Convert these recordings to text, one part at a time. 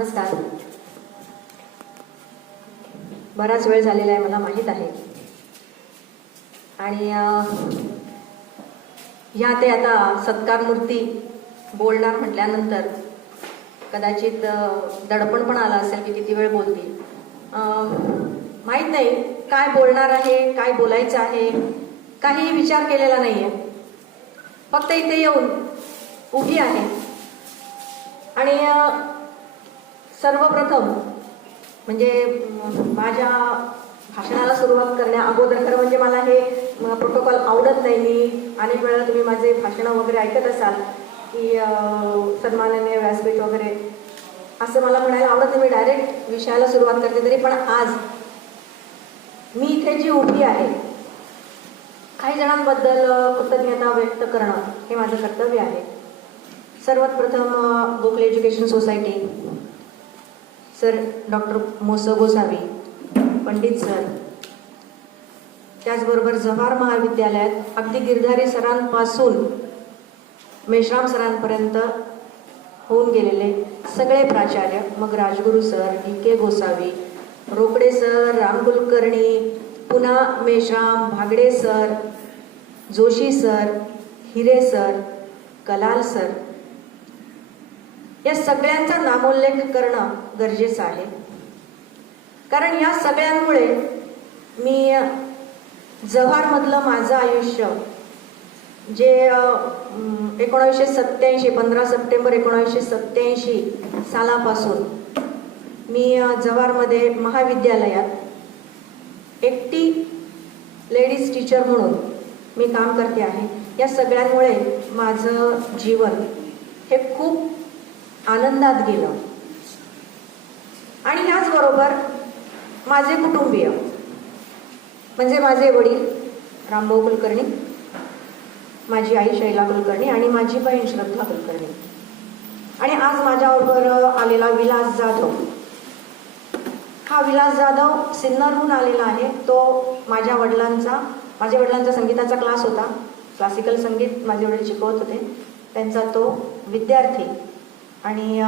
नमस्कार. बराच वेळ झालेला आहे मला माहीत आहे. आणि ह्या ते आता सत्कार मूर्ती बोलणार म्हटल्यानंतर कदाचित दडपण पण आलं असेल की किती वेळ बोलते. माहीत नाही काय बोलणार आहे, काय बोलायचं आहे, काहीही विचार केलेला नाही आहे. फक्त इथे येऊन उभी आहे. आणि सर्वप्रथम म्हणजे माझ्या भाषणाला सुरुवात करण्या अगोदर खरं म्हणजे मला हे प्रोटोकॉल आवडत नाही. मी अनेक वेळा तुम्ही माझे भाषणं वगैरे ऐकत असाल की सन्माननीय व्यासपीठ वगैरे असं मला म्हणायला आवडत नाही. मी डायरेक्ट विषयाला सुरुवात करते. तरी पण आज मी इथे जी उभी आहे, काही जणांबद्दल कृतज्ञता व्यक्त करणं हे माझं कर्तव्य आहे. सर्वात प्रथम Gokhale education society, sir doctor moso Gosavi, Pandit sir, त्याचबरोबर जव्हार महाविद्यालयात अगदी गिरधारी सरांपासून मेश्राम सरांपर्यंत होऊन गेलेले सगळे प्राचार्य, मग राजगुरू सर, के गोसावी, रोकडे सर, राम कुलकर्णी, पुन्हा मेश्राम, भागडे सर, जोशी सर, हिरे सर, कलाल सर, या सगळ्यांचा नामोल्लेख करणं गरजेचं आहे. कारण या सगळ्यांमुळे मी जव्हारमधलं माझं आयुष्य जे 1987 15 सप्टेंबर 1987 सालापासून मी जव्हारमध्ये महाविद्यालयात एकटी लेडीज टीचर म्हणून मी काम करते आहे. या सगळ्यांमुळे माझं जीवन हे खूप आनंदात गेलं. आणि ह्याचबरोबर माझे कुटुंबीय म्हणजे माझे वडील रामभाऊ कुलकर्णी, माझी आई शैला कुलकर्णी आणि माझी बहीण श्रद्धा कुलकर्णी, आणि आज माझ्याबरोबर आलेला विलास जाधव. हा विलास जाधव सिन्नरहून आलेला आहे. तो माझ्या वडिलांचा संगीताचा क्लास होता. क्लासिकल संगीत माझे वडील शिकवत होते. त्यांचा तो विद्यार्थी आणि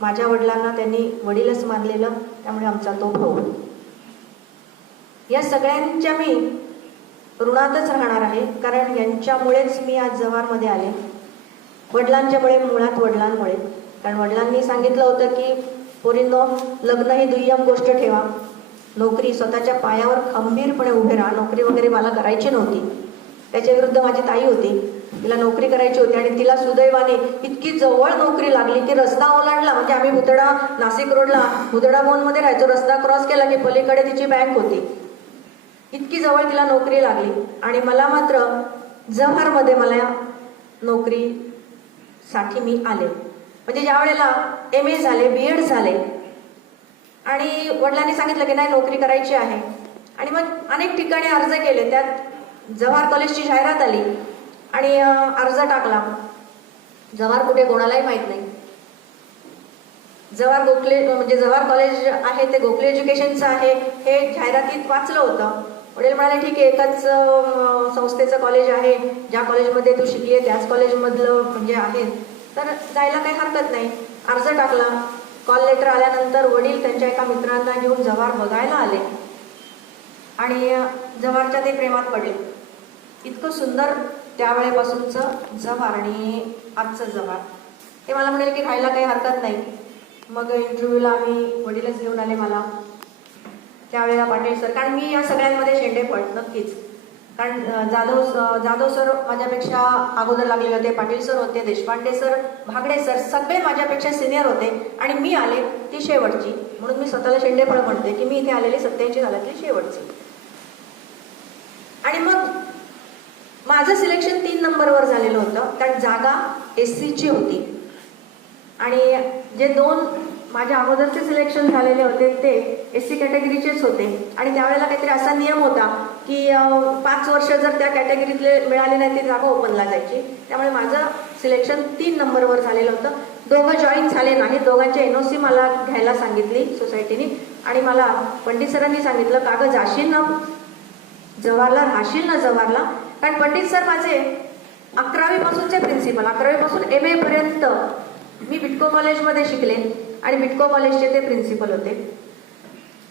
माझ्या वडिलांना त्यांनी वडीलच मानलेलं, त्यामुळे आमचा तो भाऊ. या सगळ्यांच्या मी ऋणातच राहणार आहे. कारण यांच्यामुळेच मी आज जव्हारमध्ये आले. वडिलांच्यामुळे, मुळात वडिलांमुळे. कारण वडिलांनी सांगितलं होतं की पोरींनो, लग्न ही दुय्यम गोष्ट ठेवा, नोकरी स्वतःच्या पायावर खंबीरपणे उभे राहा. नोकरी वगैरे मला करायची नव्हती. त्याच्या विरुद्ध माझी ताई होती, तिला नोकरी करायची होती. आणि तिला सुदैवाने इतकी जवळ नोकरी लागली की रस्ता ओलांडला म्हणजे आम्ही भुतडा, नाशिक रोडला भुतडा भवनमध्ये राहायचो. रस्ता क्रॉस केला की पलीकडे तिची बँक होती. इतकी जवळ तिला नोकरी लागली. आणि मला मात्र जव्हारमध्ये मला नोकरीसाठी मी आले. म्हणजे ज्या वेळेला MA झाले, BEd झाले आणि वडिलांनी सांगितलं की नाही नोकरी करायची आहे. आणि मग अनेक ठिकाणी अर्ज केले. त्यात जव्हार कॉलेजची जाहिरात आली आणि अर्ज टाकला. जव्हार कुठे कोणालाही माहीत नाही. जव्हार जव्हार कॉलेज आहे ते गोखले एज्युकेशनचं आहे हे जाहिरातीत वाचलं होतं. वडील म्हणाले ठीक आहे, एकाच संस्थेचं कॉलेज आहे, ज्या कॉलेजमध्ये तू शिकली आहे त्याच कॉलेजमधलं म्हणजे आहे, तर जायला काही हरकत नाही. अर्ज टाकला. कॉल लेटर आल्यानंतर वडील त्यांच्या एका मित्रांना घेऊन जव्हार बघायला आले आणि जव्हारच्या ते प्रेमात पडले. इतकं सुंदर त्यावेळेपासूनचं जव्हार आणि आजचं जव्हार. ते मला म्हणाले की राहायला काही हरकत नाही. मग इंटरव्ह्यूला आम्ही वडीलच घेऊन आले मला. त्यावेळेला पाटील सर, कारण मी या सगळ्यांमध्ये शेंडेफळ नक्कीच, कारण जाधव सर माझ्यापेक्षा अगोदर लागलेले होते, पाटील सर होते, देशपांडे सर, भागडे सर, सगळे माझ्यापेक्षा सिनियर होते. आणि मी आले ती शेवटची, म्हणून मी स्वतःला शेंडेफळ म्हणते की मी इथे आलेली 87 सालातली शेवटची. आणि मग माझं सिलेक्शन 3 नंबरवर झालेलं होतं, कारण जागा SCची होती. आणि जे 2 माझ्या अगोदरचे सिलेक्शन झालेले होते ते SC कॅटेगरीचेच होते. आणि त्यावेळेला काहीतरी असा नियम होता की 5 वर्ष जर त्या कॅटेगरीतले मिळाले नाही ती जागा ओपनला जायची. त्यामुळे माझं सिलेक्शन 3 नंबरवर झालेलं होतं. दोघं जॉईन झाले नाही. दोघांची NOC मला घ्यायला सांगितली सोसायटीने. आणि मला पंडित सरांनी सांगितलं का गं जाशील ना जव्हारला, राहशील ना जव्हारला. कारण पंडित सर माझे 11वी पासूनचे प्रिन्सिपल, 11वी पासून MA पर्यंत मी बिटको कॉलेजमध्ये शिकले आणि बिटको कॉलेजचे ते प्रिन्सिपल होते.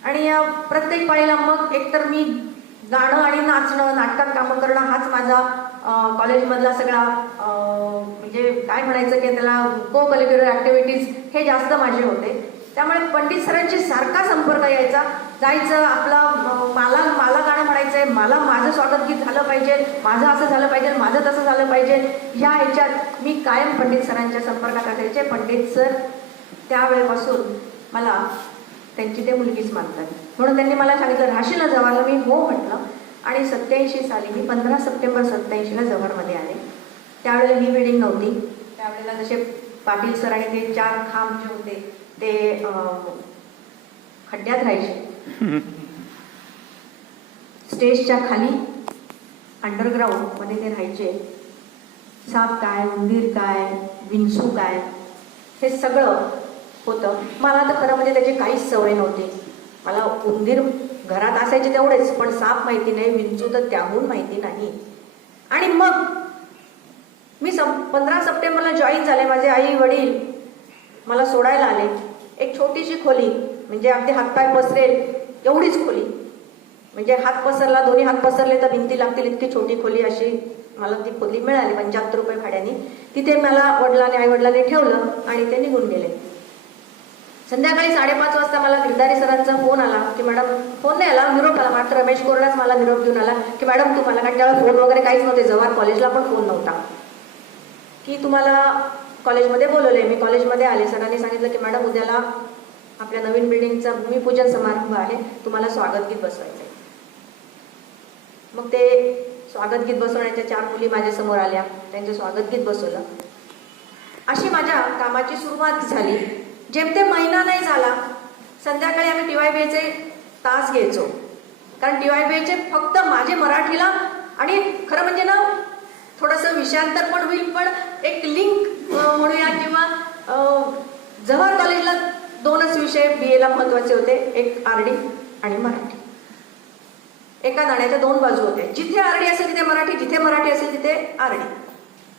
आणि या प्रत्येक पाळीला मग एकतर मी गाणं आणि नाचणं, नाटकात कामं करणं हाच माझा कॉलेजमधला सगळा म्हणजे काय म्हणायचं की त्याला को करिक्युलर ॲक्टिव्हिटीज हे जास्त माझे होते. त्यामुळे पंडित सरांशी सारखा संपर्क यायचा, जायचं आपला मला गाणं म्हणायचं आहे, मला माझं स्वागत गीत झालं पाहिजे, माझं असं झालं पाहिजे, माझं तसं झालं पाहिजे, ह्या ह्याच्यात मी कायम पंडित सरांच्या संपर्कात असायचे. पंडित सर त्यावेळेपासून मला त्यांची ते मुलगीच मानतात. म्हणून त्यांनी मला सांगितलं राहशील ना जव्हारला? मी हो म्हटलं. आणि 87 साली मी 15 सप्टेंबर 87ला जव्हारमध्ये आले. त्यावेळेला ही बिल्डिंग नव्हती. त्यावेळेला जसे पाटील सर आणि ते 4 खांब जे होते ते खड्ड्यात राहायचे. स्टेजच्या खाली अंडरग्राऊंड मध्ये ते राहायचे. साप काय, उंदीर काय, विंचू काय, हे सगळं होतं. मला तर खरं म्हणजे त्याची काहीच सवय नव्हती. मला उंदीर घरात असायचे तेवढेच, पण साप माहिती नाही, विंचू तर त्याहून माहिती नाही. आणि मग मी 15 सप्टेंबरला जॉईन झाले. माझे आई वडील मला सोडायला आले. एक छोटीशी खोली, म्हणजे अगदी हातपाय पसरेल एवढीच खोली, म्हणजे हात पसरला, दोन्ही हात पसरले तर भिंती लागतील इतकी छोटी खोली, अशी मला ती खोली मिळाली 75 रुपये भाड्याने. तिथे मला वडिलांनी, आई वडिलांनी ठेवलं आणि ते निघून गेले. संध्याकाळी 5:30 वाजता मला गिरधारी सरांचा फोन आला की मॅडम, फोन नाही आला, निरोप आला. मात्र रमेश कोरडाच मला निरोप घेऊन आला की मॅडम तुम्हाला, कारण त्यावेळेला फोन वगैरे काहीच नव्हते, जव्हार कॉलेजला पण फोन नव्हता, की तुम्हाला कॉलेजमध्ये बोलवले. मी कॉलेजमध्ये आले. सरांनी सांगितलं की मॅडम उद्याला आपल्या नवीन बिल्डिंगचा भूमिपूजन समारंभ आहे, तुम्हाला स्वागत गीत बसवायचं आहे. मग ते स्वागत गीत बसवण्याच्या 4 मुली माझ्या समोर आल्या, त्यांचं स्वागत गीत बसवलं. अशी माझ्या कामाची सुरुवात झाली. जेमते महिना नाही झाला, संध्याकाळी आम्ही TYBAचे तास घ्यायचो. कारण TYBAचे फक्त माझे मराठीला, आणि खरं म्हणजे ना थोडंसं विषयांतर पण होईल, पण एक लिंक म्हणूया, किंवा जव्हार कॉलेजला 2च विषय BAला महत्वाचे होते, एक RD आणि मराठी. एका नाण्याच्या 2 बाजू होते. जिथे RD असेल तिथे मराठी, जिथे मराठी असेल तिथे RD.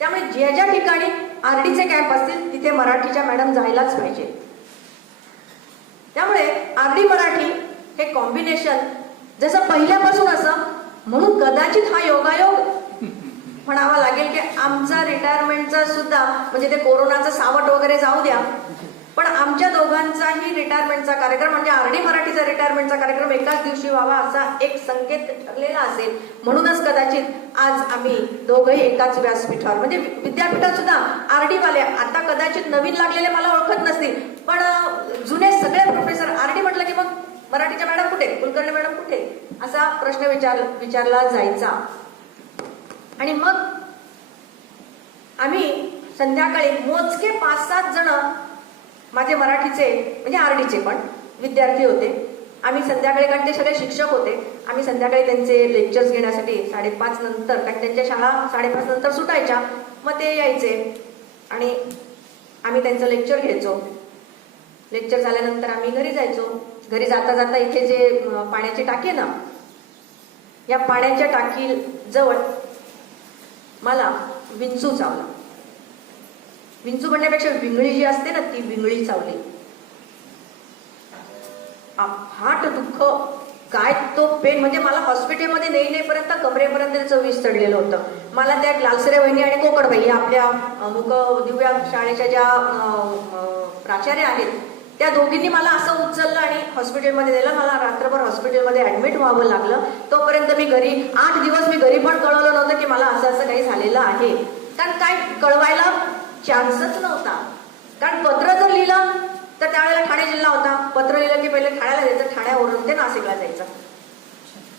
त्यामुळे ज्या ज्या ठिकाणी RDचे कॅम्प असतील तिथे मराठीच्या मॅडम जायलाच पाहिजे. त्यामुळे RD मराठी हे कॉम्बिनेशन जसं पहिल्यापासून असं, म्हणून कदाचित हा योगायोग म्हणावा लागेल की आमचा रिटायरमेंटचा सुद्धा, म्हणजे ते कोरोनाचं सावट वगैरे जाऊ द्या, पण आमच्या दोघांचाही रिटायरमेंटचा कार्यक्रम, म्हणजे RD मराठीचा रिटायरमेंटचा कार्यक्रम एकाच दिवशी व्हावा असा एक संकेत ठरलेला असेल. म्हणूनच कदाचित आज आम्ही दोघंही एकाच व्यासपीठावर, म्हणजे विद्यापीठात सुद्धा RD वाले, आता कदाचित नवीन लागलेले मला ओळखत नसतील, पण जुने सगळे प्रोफेसर RD म्हटलं की मग मराठीच्या मॅडम कुठे, कुलकर्णी मॅडम कुठे, असा प्रश्न विचारला जायचा. आणि मग आम्ही संध्याकाळी मोजके 5-7 जण माझे मराठीचे, म्हणजे RDचे पण विद्यार्थी होते. आम्ही संध्याकाळी, कारण ते सगळे शिक्षक होते, आम्ही संध्याकाळी त्यांचे लेक्चर्स घेण्यासाठी 5:30 नंतर, कारण त्यांच्या शाळा 5:30 नंतर सुटायच्या, मग ते यायचे आणि आम्ही त्यांचं लेक्चर घ्यायचो. लेक्चर झाल्यानंतर आम्ही घरी जायचो. घरी जाता जाता इथे जे पाण्याची टाकी आहे ना, या पाण्याच्या टाकी जवळ मला विंचू चावला. विंचू म्हणण्यापेक्षा विंगळी जी असते ना, ती विंगळी चावली. फाट दुःख, काय तो पेन, म्हणजे मला हॉस्पिटलमध्ये नेईपर्यंत कमरेपर्यंत वीज चढलेलं होतं. मला त्या लालसरे वहिनी आणि कोकडबाई आपल्या मुक दिव्या शाळेच्या ज्या प्राचार्य आहेत, त्या दोघींनी मला असं उचललं आणि हॉस्पिटलमध्ये नेलं. मला रात्रभर हॉस्पिटलमध्ये ऍडमिट व्हावं लागलं. तोपर्यंत मी घरी 8 दिवस मी घरी पण कळवलं नव्हतं की मला असं असं काही झालेलं आहे. कारण काय कळवायला चान्सच नव्हता. कारण पत्र जर लिहिलं तर त्यावेळेला ठाणे जिल्हा होता, पत्र लिहिलं की पहिले ठाण्याला जायचं, ठाण्यावरून ते नाशिकला जायचं.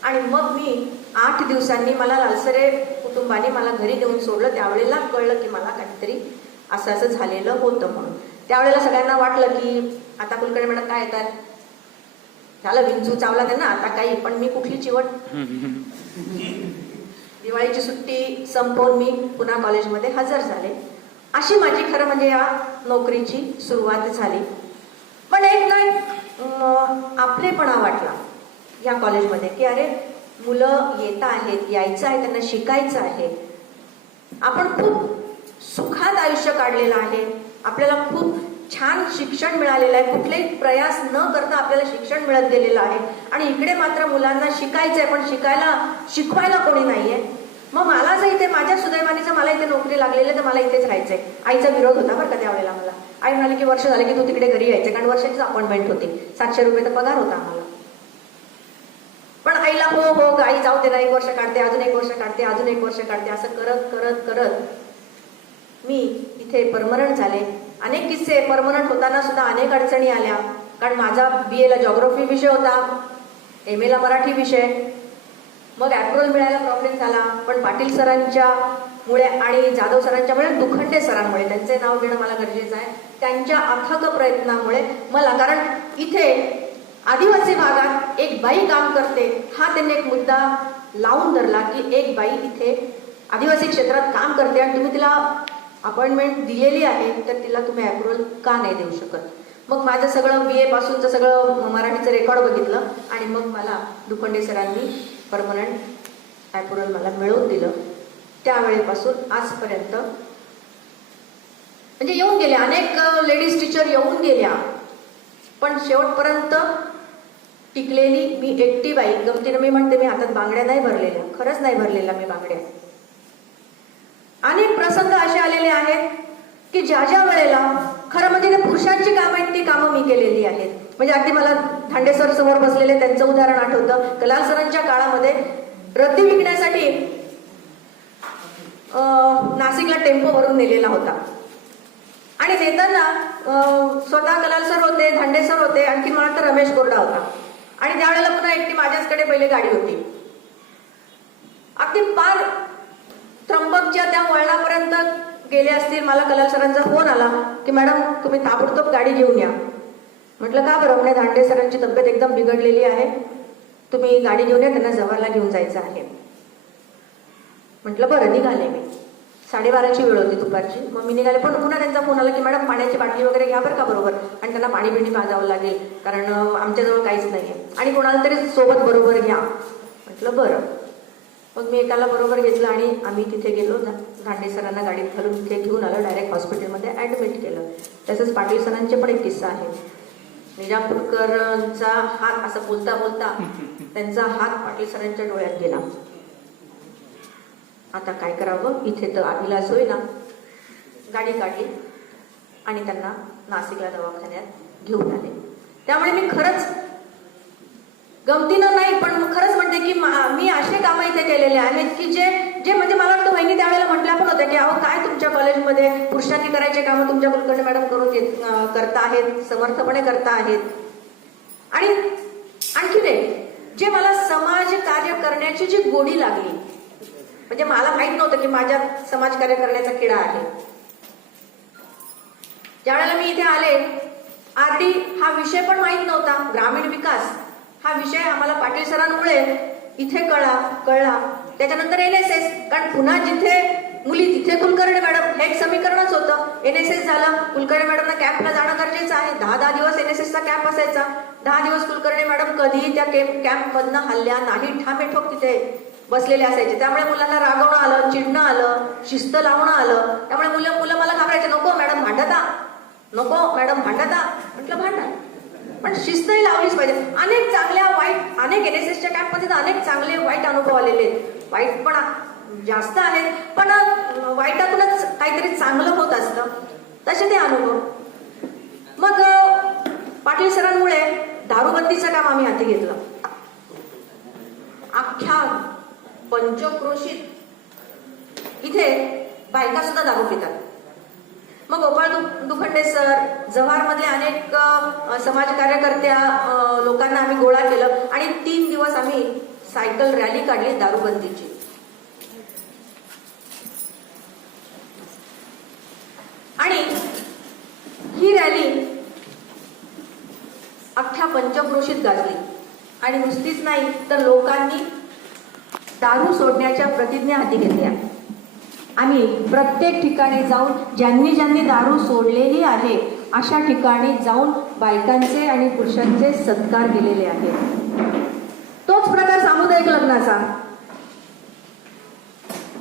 आणि मग मी 8 दिवसांनी मला लालसरे कुटुंबाने मला घरी नेऊन सोडलं. त्यावेळेला कळलं की मला काहीतरी असं असं झालेलं होतं म्हणून. त्यावेळेला सगळ्यांना वाटलं की आता कुलकर्णी मॅडम काय येतात, झालं विंचू चावला त्यांना, आता काही. पण मी कुठली चिवट, दिवाळीची सुट्टी संपवून मी पुन्हा कॉलेजमध्ये हजर झाले. अशी माझी खरं म्हणजे या नोकरीची सुरुवात झाली. पण एक नाही आपलेपणा वाटला या कॉलेजमध्ये की अरे मुलं येत आहेत, यायचं आहे, त्यांना शिकायचं आहे. आपण खूप सुखात आयुष्य काढलेलं आहे. आपल्याला खूप छान शिक्षण मिळालेलं आहे, कुठलेही प्रयास न करता आपल्याला शिक्षण मिळत गेलेलं आहे. आणि इकडे मात्र मुलांना शिकायचं आहे, पण शिकवायला कोणी नाहीये. मग मला जर इथे माझ्या सुदैवानीचं मला इथे नोकरी लागलेली आहे, तर मला इथेच राहायचंय. आईचा विरोध होता बरं का त्यावेळेला मला. आई म्हणाली की वर्ष झाले की तू तिकडे घरी यायचं, कारण वर्षाचीच अपॉइंटमेंट होती, 700 रुपये तर पगार होता आम्हाला. पण आईला हो हो आई जाऊ दे ना, 1 वर्ष काढते, अजून 1 वर्ष काढते, अजून 1 वर्ष काढते, असं करत करत करत मी इथे परमनंट झाले. अनेक किस्से परमनंट होताना सुद्धा अनेक अडचणी आल्या, कारण माझा BA ला जॉग्राफी विषय होता, MA ला मराठी विषय. मग ॲप्रुव्हल मिळायला प्रॉब्लेम झाला, पण पाटील सरांच्या मुळे आणि जाधव सरांच्या मुळे, दुखंडे सरांमुळे, त्यांचे नाव घेणं मला गरजेचं आहे, त्यांच्या अथक प्रयत्नामुळे मला, कारण इथे आदिवासी भागात एक बाई काम करते हा त्यांनी एक मुद्दा लावून धरला की एक बाई इथे आदिवासी क्षेत्रात काम करते आणि तुम्ही तिला अपॉइंटमेंट दिलेली आहे, तर तिला तुम्ही ॲप्रुव्हल का नाही देऊ शकत. मग माझं सगळं BA पासूनचं सगळं मराठीचं रेकॉर्ड बघितलं आणि मग मला दुखंडे सरांनी परमनंट ॲप्रुव्हल मला मिळवून दिलं. त्यावेळेपासून आजपर्यंत म्हणजे येऊन गेल्या अनेक लेडीज टीचर येऊन गेल्या, पण शेवटपर्यंत टिकलेली मी एकटी बाई. गमतीनं मी म्हणते मी हातात बांगड्या नाही भरलेल्या, खरंच नाही भरलेल्या मी बांगड्या. अनेक प्रसंग असे आलेले आहेत की ज्या वेळेला खरं म्हणजे पुरुषांची कामं आहेत ती कामं मी केलेली आहेत. म्हणजे अगदी मला धांडे सर समोर बसलेले त्यांचं उदाहरण आठवतं. कलाल सरांच्या काळामध्ये रद्दी विकण्यासाठी नाशिकला टेम्पो भरून नेलेला होता आणि नेताना स्वतः कलाल सर होते, धांडे सर होते, आणखी मला तर रमेश कोरडा होता. आणि त्यावेळेला पुन्हा एकटी माझ्याचकडे पहिले गाडी होती. अगदी पार त्र्यंबकच्या त्या वळणापर्यंत गेले असतील, मला कलाल सरांचा फोन आला की मॅडम तुम्ही ताबडतोब गाडी घेऊन या. म्हटलं का बरं? म्हणे धांडे सरांची तब्येत एकदम बिघडलेली आहे, तुम्ही गाडी घेऊन या, त्यांना जव्हारला घेऊन जायचं आहे. म्हटलं बरं. निघाले मी. 12:30ची वेळ होती दुपारची. मग मी निघाले, पण पुन्हा त्यांचा फोन आला की मॅडम पाण्याची बाटली वगैरे घ्या बरं का बरोबर, आणि त्यांना पाणी बिणी पाजावं लागेल, कारण आमच्याजवळ काहीच नाही आहे, आणि कोणाला तरी सोबत बरोबर घ्या. म्हटलं बरं. मग मी एकाला बरोबर घेतलं आणि आम्ही तिथे गेलो. धांडे सरांना गाडीत घालून तिथे घेऊन आलो, डायरेक्ट हॉस्पिटलमध्ये ॲडमिट केलं. तसंच पाटील सरांचे पण एक किस्सा आहे. निजामपूरकरांचा हात असं बोलता बोलता त्यांचा हात पाटील सरांच्या डोळ्यात गेला. आता काय करावं, इथे तर अभिलाष होईना. गाडी काढली आणि त्यांना नाशिकला दवाखान्यात घेऊन आले. त्यामुळे मी खरंच गमतीनं नाही, पण खरंच म्हणते की मी असे कामं इथे केलेले आहेत की जे म्हणजे मला वाटतं वहिनी त्यावेळेला म्हटल्या पण होत्या की अहो काय तुमच्या कॉलेजमध्ये पुरुषांनी करायचे कामं तुमच्या कुलकर्णी मॅडम करता आहेत, समर्थपणे करता आहेत. आणि आणखीन एक जे मला समाज कार्य करण्याची जी गोडी लागली, म्हणजे मला माहित नव्हतं की माझ्यात समाजकार्य करण्याचा किडा आहे. ज्यावेळेला मी इथे आले, RD हा विषय पण माहित नव्हता, ग्रामीण विकास हा विषय आम्हाला पाटील सरांमुळे इथे कळला. त्याच्यानंतर NSS, कारण पुन्हा जिथे मुली तिथे कुलकर्णी मॅडम, हे एक समीकरणच होतं. NSS झालं, कुलकर्णी मॅडमना कॅम्पला जाणं गरजेचं आहे. 10 दिवस NSSचा कॅम्प असायचा. 10 दिवस कुलकर्णी मॅडम कधीही त्या कॅम्पमधनं हल्ल्या नाही, ठामेठोक तिथे बसलेले असायचे. त्यामुळे मुलांना रागवणं आलं, चिडणं आलं, शिस्त लावणं आलं. त्यामुळे मुलं मला घाबरायचे, नको मॅडम भांडता, नको मॅडम भांडता. म्हटलं भांडा, पण शिस्तही लावलीच पाहिजे. अनेक चांगल्या वाईट, अनेक NSSच्या कॅम्पमध्ये तर अनेक चांगले वाईट अनुभव आलेले आहेत. वाईट पण जास्त आहेत, पण वाईटातूनच काहीतरी चांगलं होत असतं, तसे ते अनुभव. मग पाटील सरांमुळे दारूबंदीचं काम आम्ही हाती घेतलं. अख्ख्या पंचक्रोशीत इथे बायका सुद्धा दारू पितात. मग गोपाळ दुखंडे सर, जव्हारमधले अनेक समाज कार्यकर्त्या लोकांना आम्ही गोळा केलं आणि 3 दिवस आम्ही सायकल रॅली काढली दारूबंदीची. आणि ही रॅली अख्ख्या पंचक्रोशीत गाजली. आणि नुसतीच नाही तर लोकांनी दारू सोडण्याच्या प्रतिज्ञा हाती घेतल्या. आम्ही प्रत्येक ठिकाणी जाऊन ज्यांनी दारू सोडलेली आहे अशा ठिकाणी जाऊन बायकांचे आणि पुरुषांचे सत्कार केलेले आहेत. तोच प्रकार सामुदायिक लग्नाचा.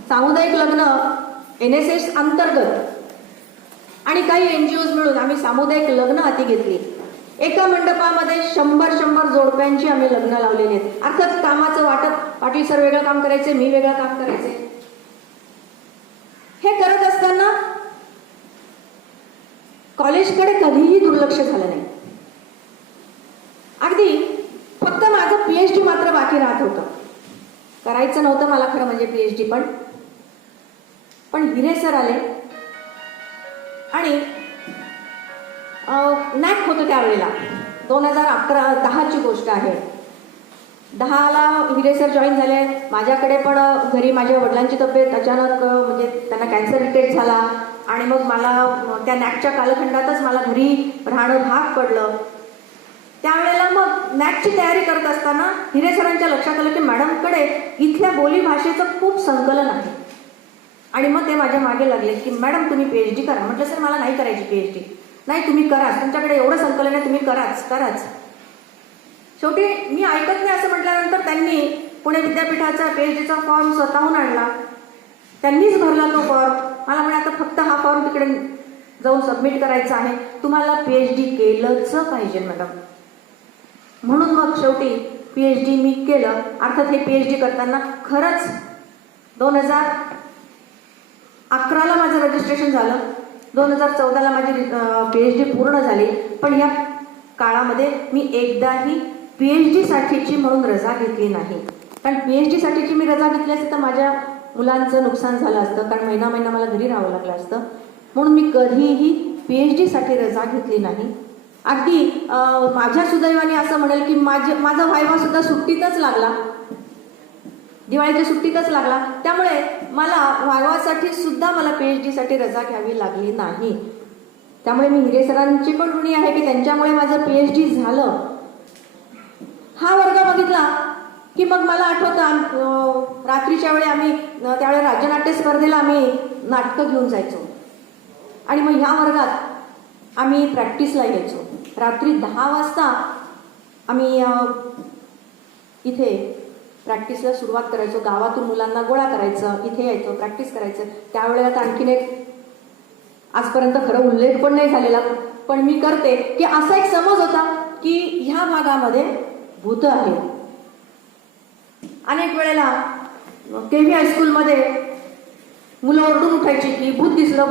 सामुदायिक लग्न NSS अंतर्गत आणि काही NGOs मिळून आम्ही सामुदायिक लग्न हाती घेतली. एका मंडपामध्ये 100 जोडप्यांची आम्ही लग्न लावलेली आहेत. अर्थात कामाचं वाटप, पाटील सर वेगळं काम करायचे, मी वेगळं काम करायचे. हे करत असताना कॉलेजकडे कधीही दुर्लक्ष झालं नाही. अगदी फक्त माझं PhD मात्र बाकी राहत होतं. करायचं नव्हतं मला खरं म्हणजे PhD, पण हिरे सर आले आणि नॅक होतं त्यावेळेला. 2010ची गोष्ट आहे. 10ला हिरे सर जॉईन झाले. माझ्याकडे पण घरी माझ्या वडिलांची तब्येत अचानक म्हणजे त्यांना कॅन्सर डिटेक्ट झाला आणि मग मला त्या नॅकच्या कालखंडातच मला घरी राहणं भाग पडलं. त्यावेळेला मग नॅकची तयारी करत असताना हिरे सरांच्या लक्षात आलं की मॅडमकडे इथल्या बोलीभाषेचं खूप संकलन आहे. आणि मग ते माझ्या मागे लागले की मॅडम तुम्ही PhD करा. म्हटलं सर मला नाही करायची PhD. नाही तुम्ही कराच, तुमच्याकडे एवढं संकलन आहे, तुम्ही कराच. शेवटी मी ऐकत नाही असं म्हटल्यानंतर त्यांनी पुणे विद्यापीठाचा PhDचा फॉर्म स्वतःहून आणला. त्यांनीच भरला तो फॉर्म. मला म्हणे आता फक्त हा फॉर्म तिकडे जाऊन सबमिट करायचा आहे, तुम्हाला PhD केलंच पाहिजे मॅडम. म्हणून मग शेवटी PhD मी केलं. अर्थात हे PhD करताना खरंच 2011ला माझं रजिस्ट्रेशन झालं. 2014ला माझी PhD पूर्ण झाली. पण या काळामध्ये मी एकदाही PhD साठीची म्हणून रजा घेतली नाही. कारण PhD साठीची मी रजा घेतली असती तर माझ्या मुलांचं नुकसान झालं असतं, कारण महिना मला घरी राहावं लागलं असतं. म्हणून मी कधीही PhD साठी रजा घेतली नाही. अगदी माझ्या सुदैवाने असं म्हणेल की माझा व्हायवा सुद्धा सुट्टीतच लागला, दिवाळीच्या सुट्टीतच लागला. त्यामुळे मला व्हायवासाठी सुद्धा मला PhD साठी रजा घ्यावी लागली नाही. त्यामुळे मी हिरे सरांची पण ऋणी आहे की त्यांच्यामुळे माझं PhD झालं. हा वर्ग बघितला की मग मला आठवतं रात्रीच्या वेळी आम्ही त्यावेळेला राज्यनाट्य स्पर्धेला आम्ही नाटकं घेऊन जायचो आणि मग ह्या वर्गात आम्ही प्रॅक्टिसला यायचो. रात्री 10 वाजता आम्ही इथे प्रॅक्टिसला सुरुवात करायचो. गावातून मुलांना गोळा करायचं, इथे यायचो, प्रॅक्टिस करायचं. त्यावेळेला तर आणखीन एक आजपर्यंत खरं उल्लेख पण नाही झालेला, पण मी करते की असा एक समज होता की ह्या भागामध्ये भूत आहे. अनेक वेळेला KV हायस्कूलमध्ये मुलं ओरडून उठायची की भूत दिसलं.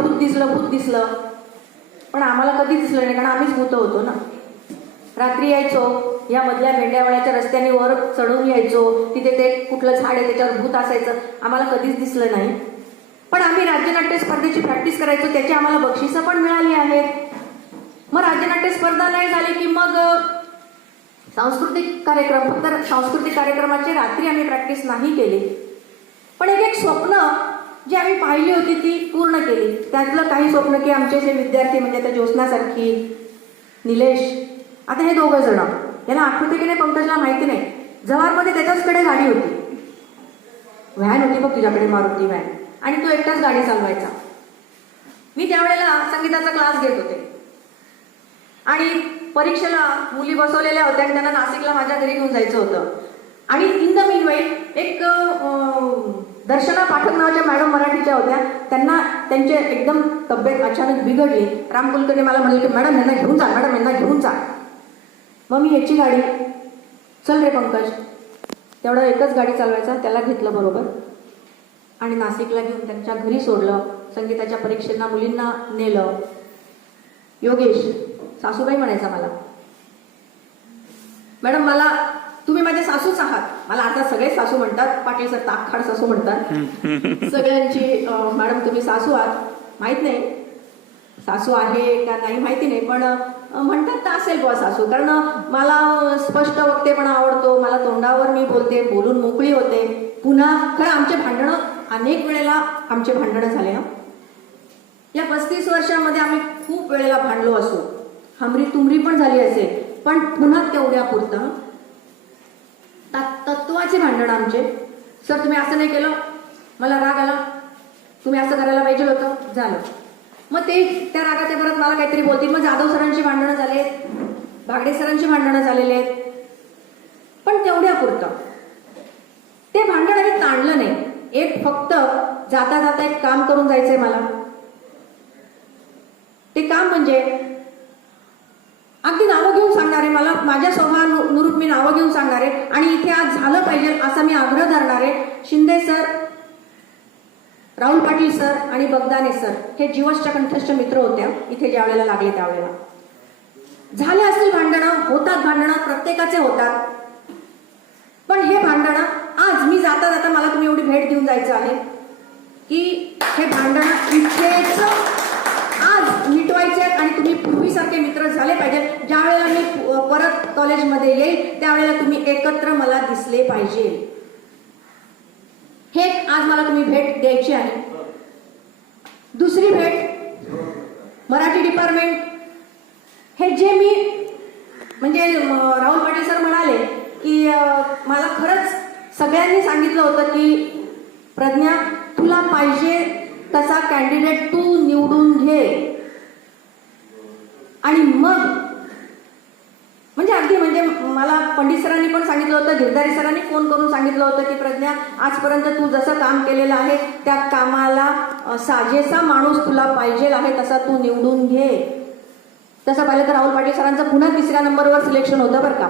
पण आम्हाला कधी दिसलं नाही, कारण आम्हीच भूत होतो ना. रात्री यायचो, या मधल्या मेंढ्यावळ्याच्या रस्त्याने वर चढून यायचो. तिथे ते कुठलं झाड आहे त्याच्यावर भूत असायचं, आम्हाला कधीच दिसलं नाही. पण आम्ही राज्यनाट्य स्पर्धेची प्रॅक्टिस करायचो, त्याची आम्हाला बक्षिसं पण मिळाली आहेत. मग राज्यनाट्य स्पर्धा नाही झाली की मग सांस्कृतिक कार्यक्रम, फक्त सांस्कृतिक कार्यक्रमाची रात्री आम्ही प्रॅक्टिस नाही केली. पण एक स्वप्न जी आम्ही पाहिली होती ती पूर्ण केली. त्यातलं काही स्वप्न की आमचे जे विद्यार्थी म्हणजे आता ज्योत्स्नासारखी, निलेश, आता हे 2 जण, याला आठवते की नाही पंकजला माहिती नाही, जव्हारमध्ये त्याच्याचकडे गाडी होती, व्हॅन होती बघ तुझ्याकडे, मारुती व्हॅन, आणि तो एकटाच गाडी चालवायचा. मी त्यावेळेला संगीताचा क्लास घेत होते आणि परीक्षेला मुली बसवलेल्या होत्या आणि त्यांना नाशिकला माझ्या घरी घेऊन जायचं होतं. आणि इन द मीनवाईल एक दर्शना पाठक नावाच्या मॅडम मराठीच्या होत्या. त्यांना त्यांचे एकदम तब्येत अचानक बिघडली. राम कुलकर्णी मला म्हणले की मॅडम यांना घेऊन जा. मग मी याची गाडी, चल रे पंकज, तेवढा एकच गाडी चालवायचा, त्याला घेतलं बरोबर आणि नाशिकला घेऊन त्यांच्या घरी सोडलं. संगीताच्या परीक्षेला मुलींना नेलं. योगेश, सासूबाई म्हणायचा मला, मॅडम तुम्ही माझे सासूच आहात. मला आता सगळे सासू म्हणतात, पाटील सर ताकखाड सासू म्हणतात सगळ्यांची. मॅडम तुम्ही सासू आहात, माहित नाही सासू आहे का नाही माहिती नाही, पण म्हणतात तर असेल बुवा सासू, कारण मला स्पष्ट वक्तेपणा आवडतो, मला तोंडावर मी बोलते, बोलून मोकळी होते. पुन्हा खरं आमचे भांडणं अनेक वेळेला झाले ना. या 35 वर्षामध्ये आम्ही खूप वेळेला भांडलो असू, हमरी तुमरी पण झाली असेल, पण पुन्हा तेवढ्या पुरतं तत्वाचे भांडण आमचे. सर तुम्ही असं नाही केलं, मला राग आला, तुम्ही असं करायला पाहिजे होतं, झालं. मग ते त्या रागाच्या परत मला काहीतरी बोलतील. मग जाधव सरांची भांडणं झाले, भागडे सरांची भांडणं झालेले आहेत, पण तेवढ्या पुरतं. ते भांडण आम्ही ताणलं नाही. एक फक्त जाता जाता एक काम करून जायचंय मला, म्हणजे अगदी नावं घेऊन सांगणारे, मला माझ्या स्वभावानुरूप मी नावं घेऊन सांगणारे आणि इथे आज झालं पाहिजे असा मी आग्रह धरणारे शिंदे सर, राहुल पाटील सर आणि बगदाने सर हे जीवसच्या कंठस्थ मित्र होते. इथे ज्या वेळेला लागले त्यावेळेला झाले असतील भांडणं, होतात भांडणं, प्रत्येकाचे होतात. पण हे भांडणं आज मी जाता जाता मला तुम्ही एवढी भेट देऊन जायचं आहे की हे भांडणं इथेच आज मिटवायचे आहेत आणि तुम्ही पूर्वीसारखे मित्र झाले पाहिजे. ज्या वेळेला मी परत कॉलेजमध्ये येईल त्यावेळेला तुम्ही एकत्र मला दिसले पाहिजे. हे आज मला तुम्ही भेट द्यायची आहे. दुसरी भेट मराठी डिपार्टमेंट. हे जे मी म्हणजे राहुल पाटील सर म्हणाले की मला खरंच सगळ्यांनी सांगितलं होतं की प्रज्ञा तुला पाहिजे तसा कॅन्डिडेट तू निवडून घे आणि मग म्हणजे अगदी म्हणजे मला पंडित सरांनी पण सांगितलं होतं, गिरधारी सरांनी फोन करून सांगितलं होतं की प्रज्ञा आजपर्यंत तू जसं काम केलेलं आहे त्या कामाला साजेसा माणूस तुला पाहिजे आहे तसा तू निवडून घे. तसं पाहिलं तर राहुल पाटील सरांचं पुन्हा 3ऱ्या नंबरवर सिलेक्शन होतं बरं का.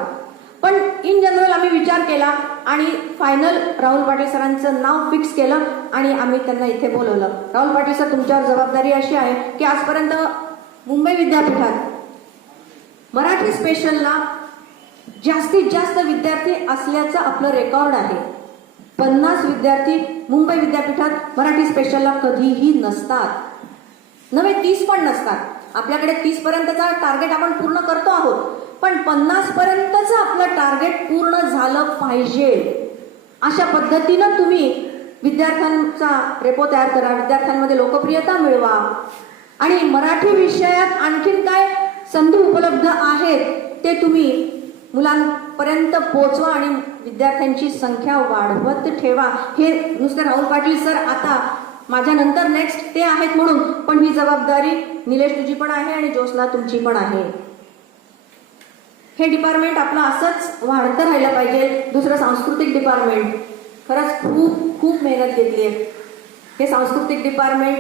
पण इन जनरल आम्ही विचार केला आणि फायनल राहुल पाटील सरांचं नाव फिक्स केलं आणि आम्ही त्यांना इथे बोलवलं. राहुल पाटील सर तुमच्यावर जबाबदारी अशी आहे की आजपर्यंत मुंबई विद्यापीठात मराठी स्पेशलला जास्तीत जास्त विद्यार्थी असल्याचं आपलं रेकॉर्ड आहे. 50 विद्यार्थी मुंबई विद्यापीठात मराठी स्पेशलला कधीही नसतात, नव्हे 30 पण नसतात. आपल्याकडे 30 पर्यंतचा टार्गेट आपण पूर्ण करतो आहोत, पण 50 पर्यंतचं आपलं टार्गेट पूर्ण झालं पाहिजे. अशा पद्धतीनं तुम्ही विद्यार्थ्यांचा रेपो तयार करा, विद्यार्थ्यांमध्ये लोकप्रियता मिळवा आणि मराठी विषयात आणखीन काय संधी उपलब्ध आहेत ते तुम्ही मुलांपर्यंत पोहोचवा आणि विद्यार्थ्यांची संख्या वाढवत ठेवा. हे नुसते राहुल पाटील सर आता माझ्या नंतर नेक्स्ट ते आहेत म्हणून, पण ही जबाबदारी निलेश तुझी पण आहे आणि ज्योत्स्ना तुमची पण आहे. हे डिपार्टमेंट आपलं असंच वाढतं राहिलं पाहिजे. दुसरं सांस्कृतिक डिपार्टमेंट खरंच खूप खूप मेहनत घेतली आहे. हे सांस्कृतिक डिपार्टमेंट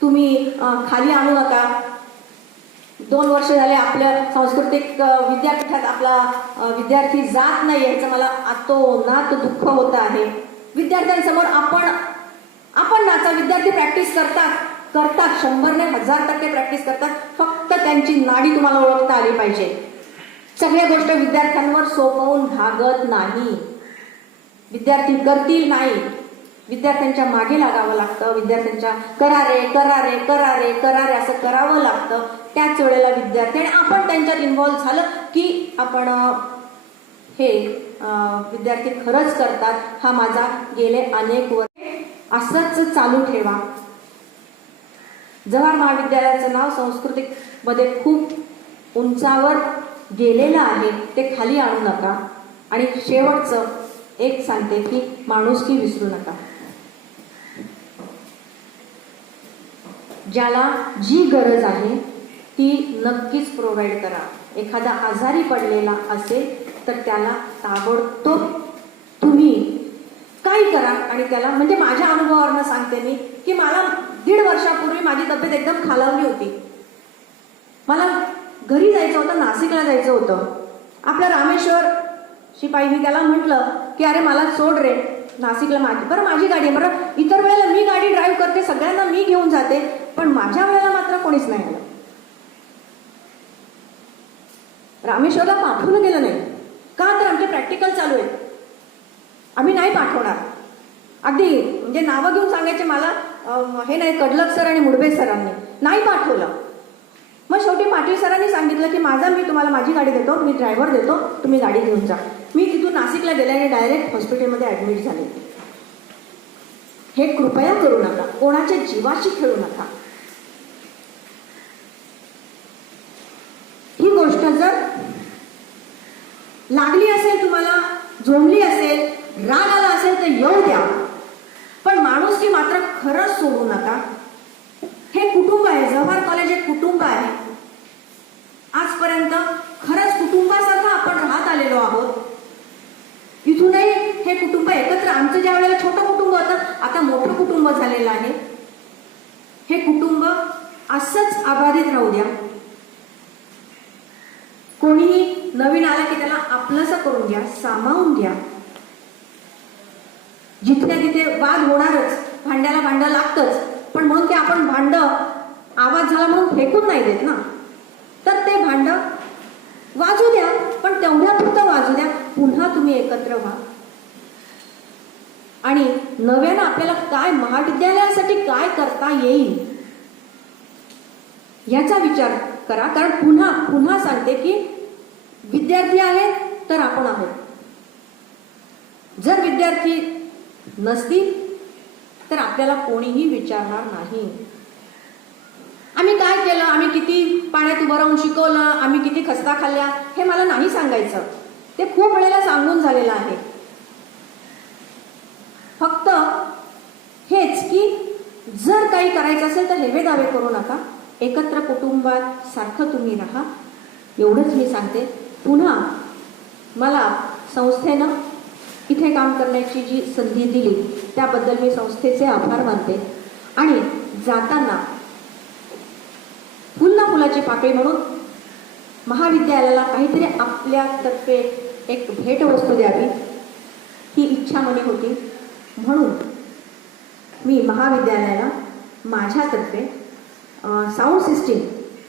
तुम्ही खाली आणू नका. 2 वर्ष झाले आपल्या सांस्कृतिक विद्यापीठात आपला विद्यार्थी जात नाही याचं मला अतोनात दुःख होत आहे. विद्यार्थ्यांसमोर आपण नाचा, विद्यार्थी प्रॅक्टिस करतात 100 ने 1000% प्रॅक्टिस करतात. फक्त त्यांची नाडी तुम्हाला ओळखता आली पाहिजे. सगळ्या गोष्ट विद्यार्थ्यांवर सोपवून भागत नाही. विद्यार्थी करतील नाही, विद्यार्थ्यांच्या मागे लागावं लागतं. विद्यार्थ्यांच्या करारे करारे करारे करारे असं करावं लागतं. त्याच वेळेला विद्यार्थी आणि आपण त्यांच्यात इन्व्हॉल्व्ह झालं की आपण हे विद्यार्थी खरंच करतात. हा माझा गेले अनेक वर्ष असंच चालू ठेवा. जवाहर महाविद्यालयाचं नाव सांस्कृतिक मध्ये खूप उंचावर गेलेलं आहे, ते खाली आणू नका. आणि शेवटचं एक सांगते की माणुसकी विसरू नका. ज्याला जी गरज आहे ती नक्कीच प्रोव्हाइड करा. एखादा आजारी पडलेला असेल तर त्याला ताबडतोब तुम्ही काय करा आणि त्याला म्हणजे माझ्या अनुभवावरनं सांगते मी की मला 1.5 वर्षापूर्वी माझी तब्येत एकदम खालावली होती. मला घरी जायचं होतं, नाशिकला जायचं होतं. आपल्या रामेश्वर शिपाई मी त्याला म्हटलं की अरे मला सोड रे नाशिकला, माझी गाडी आहे. बरं इतर वेळेला मी गाडी ड्राईव्ह करते, सगळ्यांना मी घेऊन जाते, पण माझ्या वेळेला मात्र कोणीच नाही आलं. रामेश्वरला पाठवलं गेलं नाही का तर आमचे प्रॅक्टिकल चालू आहेत, आम्ही नाही पाठवणार. अगदी म्हणजे नावं घेऊन सांगायचे मला हे नाही, कडलक सर आणि मुडबे सरांनी नाही पाठवलं. मग शेवटी पाटील सरांनी सांगितलं की मी तुम्हाला माझी गाडी देतो, मी ड्रायव्हर देतो, तुम्ही गाडी घेऊन जा. मी तिथून नाशिकला गेले आणि डायरेक्ट हॉस्पिटलमध्ये ऍडमिट झाले. हे कृपया करू नका, कोणाच्या जीवाशी खेळू नका. ही गोष्ट जर लागली असेल, तुम्हाला जोमली असेल, राग आला असेल तर येऊ द्या, पण माणुसकी मात्र खरंच सोडू नका. हे कुटुंब आहे, जवाहर कॉलेज एक कुटुंब आहे. आजपर्यंत खरंच कुटुंबासारखं आपण राहत आलेलो आहोत. इथूनही हे कुटुंब एकत्र, आमचं ज्या वेळेला छोटं कुटुंब होतं आता मोठं कुटुंब झालेलं आहे. हे कुटुंब असंच अबाधित राहू द्या. कोणीही नवीन आला की त्याला आपलंसं करून घ्या, सामावून घ्या. जिथल्या तिथे वाद होणारच, भांड्याला भांडं लागतंच, पण म्हणून ते आपण भांड आवाज झाला म्हणून फेकून नाही देत ना. तर ते भांड वाजू द्या, पण तेवढ्यापुरतं वाजू द्या. पुन्हा तुम्ही एकत्र व्हा आणि नव्यानं आपल्याला काय महाविद्यालयासाठी काय करता येईल याचा विचार करा. कारण पुन्हा पुन्हा सांगते की विद्यार्थी आहेत तर आपण आहोत. जर विद्यार्थी नसतील तर आपल्याला कोणीही विचारणार नाही. आम्ही काय केलं, आम्ही किती पाण्यात उभं राहून शिकवलं, आम्ही किती खस्ता खाल्ल्या, हे मला नाही सांगायचं. ते खूप वेळेला सांगून झालेलं आहे. फक्त हेच की जर काही करायचं असेल तर हेवे दावे करू नका. एकत्र कुटुंबात सारखं तुम्ही राहा, एवढंच मी सांगते. पुन्हा मला संस्थेनं इथे काम करण्याची जी संधी दिली त्याबद्दल मी संस्थेचे आभार मानते. आणि जाताना फुल ना फुलाची पाकळी म्हणून महाविद्यालयाला काहीतरी आपल्यातर्फे एक भेटवस्तू द्यावी ही इच्छा मनी होती. म्हणून मी महाविद्यालयाला माझ्यातर्फे साऊंड सिस्टीम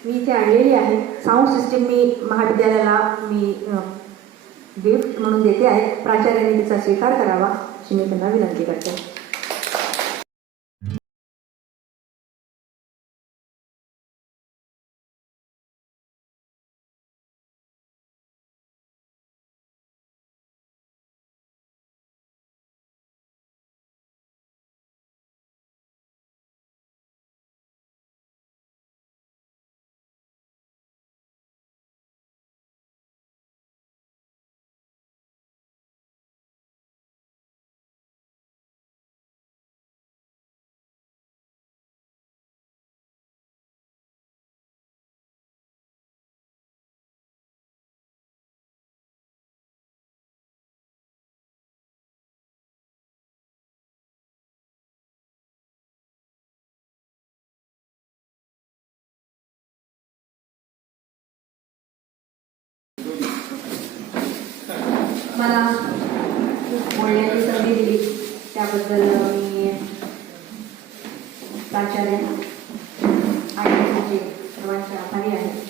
मी इथे आणलेली आहे. साऊंड सिस्टीम मी महाविद्यालयाला मी गिफ्ट म्हणून देते आहे. प्राचार्यांनी तिचा स्वीकार करावा अशी मी त्यांना विनंती करते. मला बोलण्याची संधी दिली त्याबद्दल मी प्राचार्य आणि माझे सर्वांचे आभारी आहे.